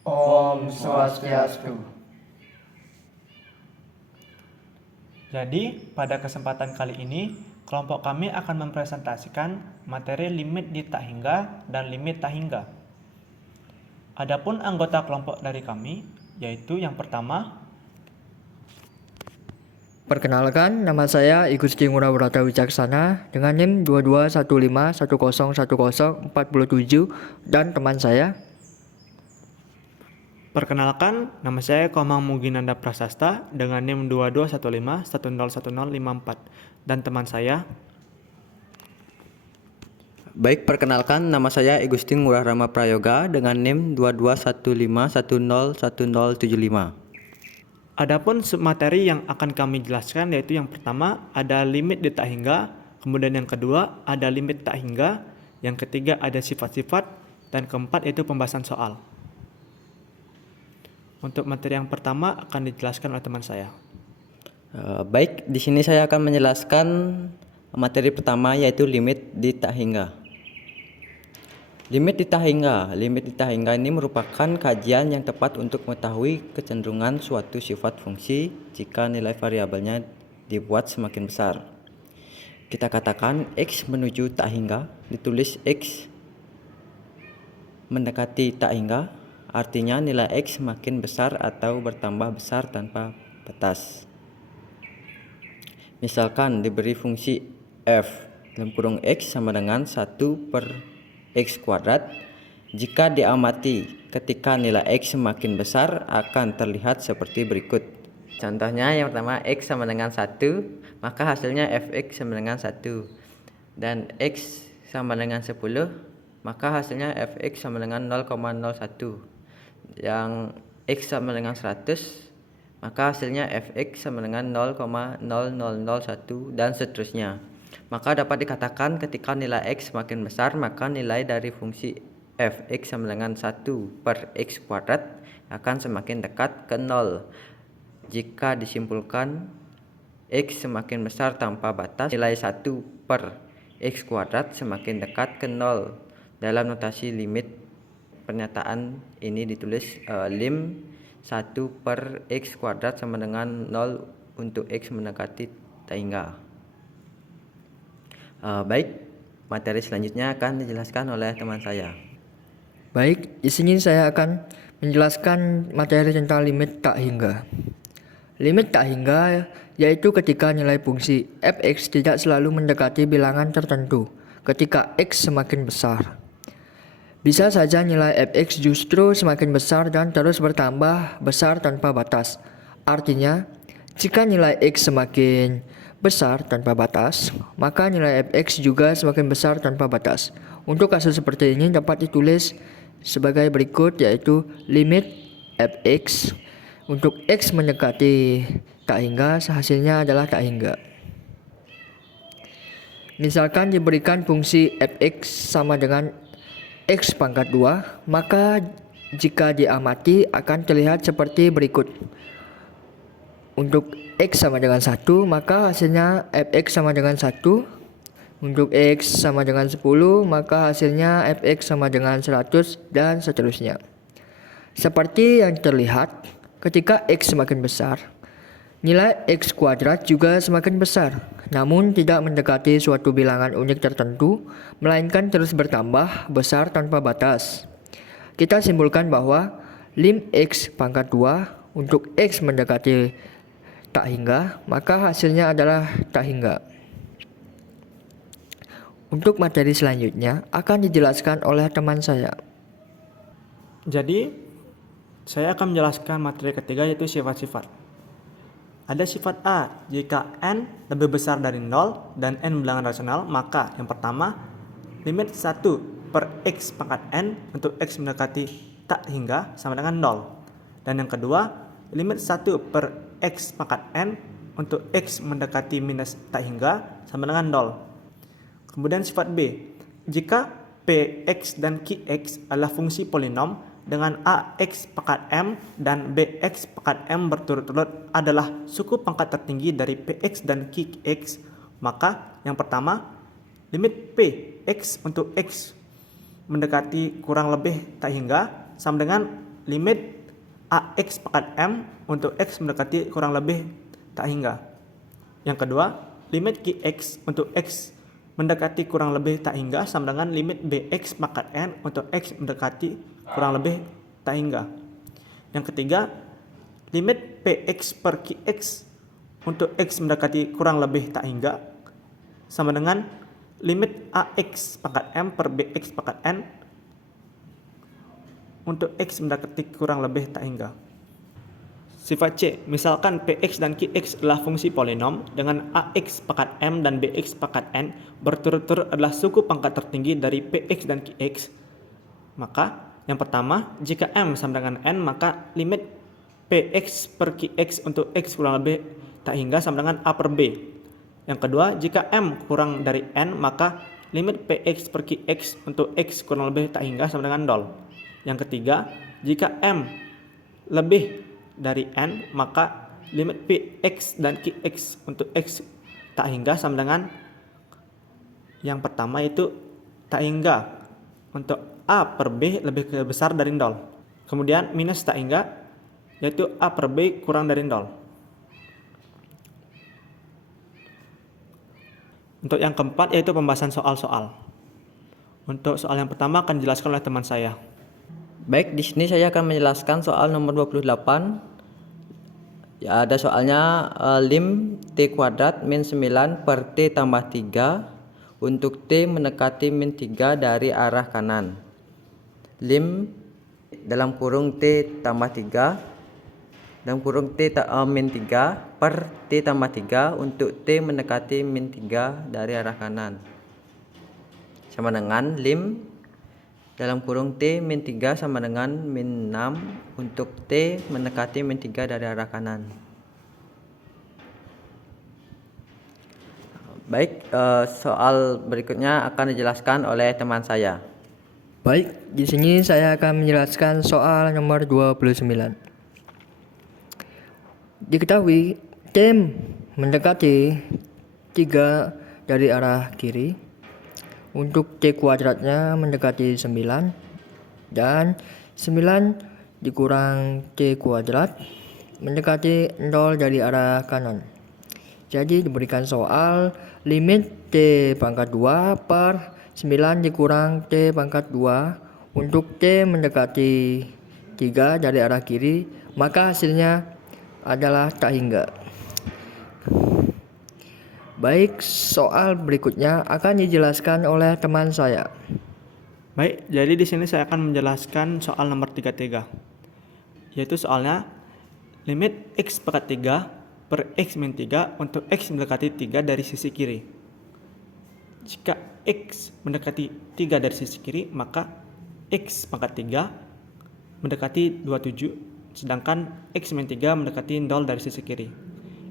Om Swastiastu. Jadi, pada kesempatan kali ini, kelompok kami akan mempresentasikan materi limit di tak hingga dan limit tak hingga. Adapun anggota kelompok dari kami, yaitu yang pertama, Perkenalkan, nama saya I Gusti Ngurah Wirata Wicaksana dengan NIM 2215101047 dan teman saya. perkenalkan, nama saya Komang Muginanda Prasasta dengan NIM 2215101054 dan teman saya. Baik, perkenalkan nama saya I Gusti Ngurah Rama Prayoga dengan NIM 2215101075. Adapun submateri yang akan kami jelaskan yaitu yang pertama ada limit di tak hingga, kemudian yang kedua ada limit tak hingga, yang ketiga ada sifat-sifat, dan keempat yaitu pembahasan soal. Untuk materi yang pertama akan dijelaskan oleh teman saya. Baik, di sini saya akan menjelaskan materi pertama yaitu limit di tak hingga. Limit di tak hingga ini merupakan kajian yang tepat untuk mengetahui kecenderungan suatu sifat fungsi jika nilai variabelnya dibuat semakin besar. Kita katakan X menuju tak hingga, ditulis X mendekati tak hingga, artinya nilai X semakin besar atau bertambah besar tanpa batas. Misalkan diberi fungsi f dalam kurung X sama dengan 1/X kuadrat. Jika diamati ketika nilai X semakin besar akan terlihat seperti berikut. Contohnya yang pertama X sama dengan 1, maka hasilnya fx sama dengan 1. Dan X sama dengan 10, maka hasilnya fx sama dengan 0,01. Yang X sama dengan 100, maka hasilnya fx sama dengan 0,0001 dan seterusnya. Maka dapat dikatakan ketika nilai X semakin besar, maka nilai dari fungsi fx sama dengan 1/X kuadrat akan semakin dekat ke 0. Jika disimpulkan X semakin besar tanpa batas, nilai 1/X kuadrat semakin dekat ke 0. Dalam notasi limit, pernyataan ini ditulis lim 1/X kuadrat sama dengan 0 untuk X mendekati tak hingga. Baik, materi selanjutnya akan dijelaskan oleh teman saya. Baik, di sini saya akan menjelaskan materi tentang limit tak hingga. Limit tak hingga yaitu ketika nilai fungsi fx tidak selalu mendekati bilangan tertentu ketika x semakin besar. Bisa saja nilai fx justru semakin besar dan terus bertambah besar tanpa batas. Artinya, jika nilai x semakin besar tanpa batas, maka nilai fx juga semakin besar tanpa batas. Untuk kasus seperti ini dapat ditulis sebagai berikut, yaitu limit fx untuk x mendekati tak hingga, hasilnya adalah tak hingga. Misalkan diberikan fungsi fx sama dengan X pangkat 2, maka jika diamati akan terlihat seperti berikut. Untuk X sama dengan 1, maka hasilnya fx sama dengan 1. Untuk X sama dengan 10, maka hasilnya fx sama dengan 100 dan seterusnya. Seperti yang terlihat, ketika X semakin besar, nilai X kuadrat juga semakin besar, namun tidak mendekati suatu bilangan unik tertentu, melainkan terus bertambah besar tanpa batas. Kita simpulkan bahwa lim X pangkat 2 untuk X mendekati tak hingga, maka hasilnya adalah tak hingga. Untuk materi selanjutnya akan dijelaskan oleh teman saya. Jadi, saya akan menjelaskan materi ketiga yaitu sifat-sifat. Ada sifat A, jika n lebih besar dari 0 dan n bilangan rasional, maka yang pertama, limit 1/X pangkat n untuk X mendekati tak hingga sama dengan 0. Dan yang kedua, limit 1/X pangkat n untuk X mendekati minus tak hingga sama dengan 0. Kemudian sifat B, jika Px dan Qx adalah fungsi polinom dengan Ax pangkat M dan Bx pangkat M berturut-turut adalah suku pangkat tertinggi dari Px dan Qx, maka yang pertama, limit Px untuk X mendekati kurang lebih tak hingga sama dengan limit AX pangkat M untuk X mendekati kurang lebih tak hingga. Yang kedua, limit QX untuk X mendekati kurang lebih tak hingga sama dengan limit BX pangkat N untuk X mendekati kurang lebih tak hingga. Yang ketiga, limit PX per QX untuk X mendekati kurang lebih tak hingga sama dengan limit AX pangkat M per BX pangkat N untuk X mendekati kurang lebih tak hingga. Sifat C, misalkan PX dan QX adalah fungsi polinom dengan AX pangkat M dan BX pangkat N berturut-turut adalah suku pangkat tertinggi dari PX dan QX. Maka yang pertama, jika M sama dengan N, maka limit PX per QX untuk X kurang lebih tak hingga sama dengan A per B. Yang kedua, jika M kurang dari N, maka limit PX per QX untuk X kurang lebih tak hingga sama dengan 0. Yang ketiga, jika M lebih dari N, maka limit PX dan QX untuk X tak hingga sama dengan yang pertama itu tak hingga untuk A per B lebih besar dari 0. Kemudian minus tak hingga yaitu A per B kurang dari 0. Untuk yang keempat yaitu pembahasan soal-soal. Untuk soal yang pertama akan dijelaskan oleh teman saya. Baik, di sini saya akan menjelaskan soal nomor 28. Ya, ada soalnya lim T kuadrat min 9 per T tambah 3 untuk T mendekati min 3 dari arah kanan. Lim dalam kurung T tambah 3 dalam kurung T min 3 per T tambah 3 untuk T mendekati min 3 dari arah kanan. Sama dengan lim dalam kurung T min 3 sama dengan min 6 untuk T mendekati min 3 dari arah kanan. Baik, soal berikutnya akan dijelaskan oleh teman saya. Baik, di sini saya akan menjelaskan soal nomor 29. Diketahui T mendekati 3 dari arah kiri untuk T kuadratnya mendekati 9 dan 9 dikurang T kuadrat mendekati 0 dari arah kanan. Jadi diberikan soal limit T pangkat 2 per 9 dikurang T pangkat 2 untuk T mendekati 3 dari arah kiri, maka hasilnya adalah tak hingga. Baik, soal berikutnya akan dijelaskan oleh teman saya. Baik, jadi di sini saya akan menjelaskan soal nomor 33. Yaitu soalnya limit X pangkat 3 per X min 3 untuk X mendekati 3 dari sisi kiri. Jika X mendekati 3 dari sisi kiri, maka X pangkat 3 mendekati 27, sedangkan X min 3 mendekati 0 dari sisi kiri.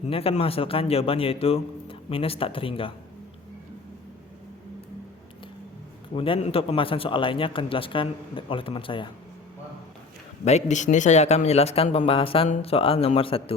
Ini akan menghasilkan jawaban yaitu minus tak terhingga. Kemudian untuk pembahasan soal lainnya akan dijelaskan oleh teman saya. Baik, di sini saya akan menjelaskan pembahasan soal nomor 1.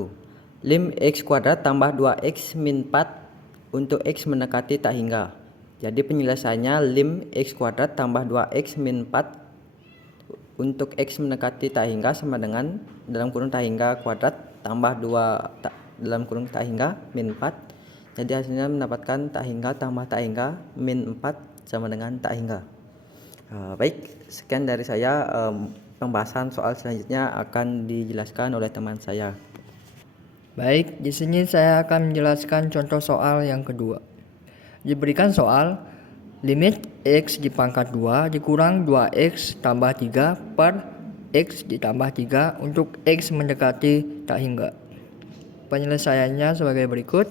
Lim X kuadrat tambah 2X min 4 untuk X mendekati tak hingga. Jadi penyelesaiannya lim X kuadrat tambah 2X min 4 untuk X mendekati tak hingga sama dengan dalam kurung tak hingga kuadrat tambah 2 dalam kurung tak hingga min 4. Jadi hasilnya mendapatkan tak hingga tambah tak hingga min 4 sama dengan tak hingga. Baik, sekian dari saya. Pembahasan soal selanjutnya akan dijelaskan oleh teman saya. Baik, di sini saya akan menjelaskan contoh soal yang kedua. Diberikan soal limit X di pangkat 2 dikurang 2X tambah 3 per X ditambah 3 untuk X mendekati tak hingga. Penyelesaiannya sebagai berikut.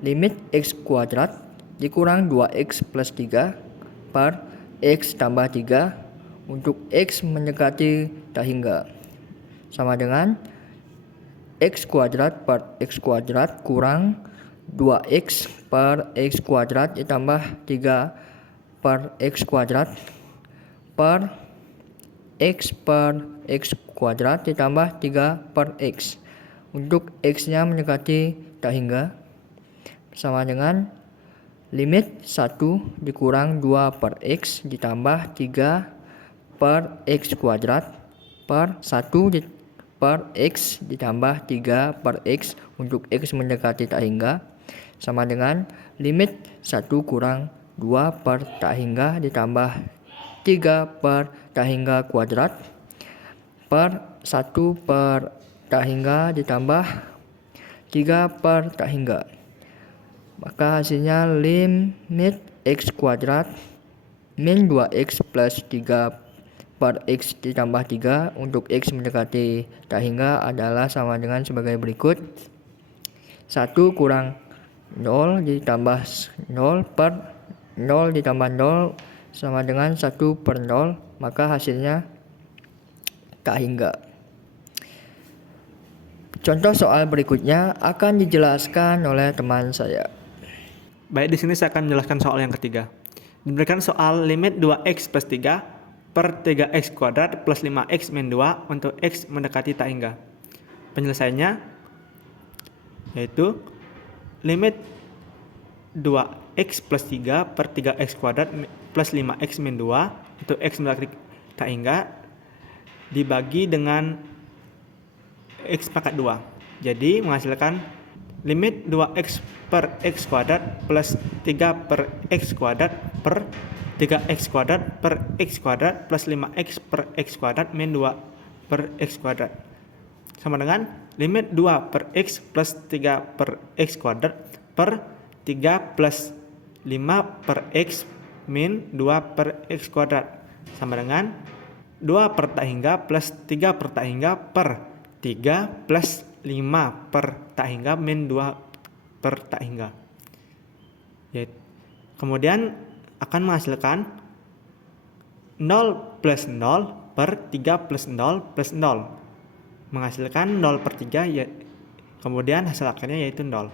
Limit X kuadrat dikurang 2X plus 3 per X tambah 3 untuk X mendekati tak hingga. Sama dengan X kuadrat per X kuadrat kurang 2X per X kuadrat ditambah 3 per X kuadrat per X kuadrat ditambah 3 per X untuk X-nya mendekati tak hingga. Sama dengan limit 1 dikurang 2 per X ditambah 3 per X kuadrat per 1 per X ditambah 3 per X untuk X mendekati tak hingga sama dengan limit 1 kurang 2 per tak hingga ditambah 3 per tak hingga kuadrat per 1 per tak hingga ditambah 3 per tak hingga. Maka hasilnya limit X kuadrat min 2X plus 3 per X ditambah 3 untuk X mendekati tak hingga adalah sama dengan sebagai berikut. 1 kurang 0 ditambah 0 per 0 ditambah 0 sama dengan 1 per 0, maka hasilnya tak hingga. Contoh soal berikutnya akan dijelaskan oleh teman saya. Baik, di sini saya akan menjelaskan soal yang ketiga. Diberikan soal limit 2x plus 3 per 3x kuadrat plus 5x min 2 untuk x mendekati tak hingga. Penyelesaiannya yaitu limit 2x plus 3 per 3x kuadrat plus 5x min 2 untuk x mendekati tak hingga dibagi dengan x pangkat 2. Jadi menghasilkan limit 2x per x kuadrat plus 3 per x kuadrat per 3x kuadrat per x kuadrat plus 5x per x kuadrat min 2 per x kuadrat sama dengan limit 2 per x plus 3 per x kuadrat per 3 plus 5 per x min 2 per x kuadrat sama dengan 2 per tak hingga plus 3 per tak hingga per 3 plus 5 per tak hingga min 2 per tak hingga. Kemudian akan menghasilkan 0 plus 0 per 3 plus 0 plus 0 menghasilkan 0 per 3 kemudian hasil akhirnya yaitu 0.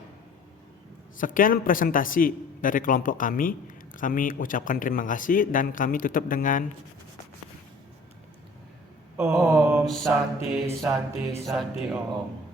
Sekian presentasi dari kelompok kami ucapkan terima kasih dan kami tutup dengan Om Santi Santi Santi Om.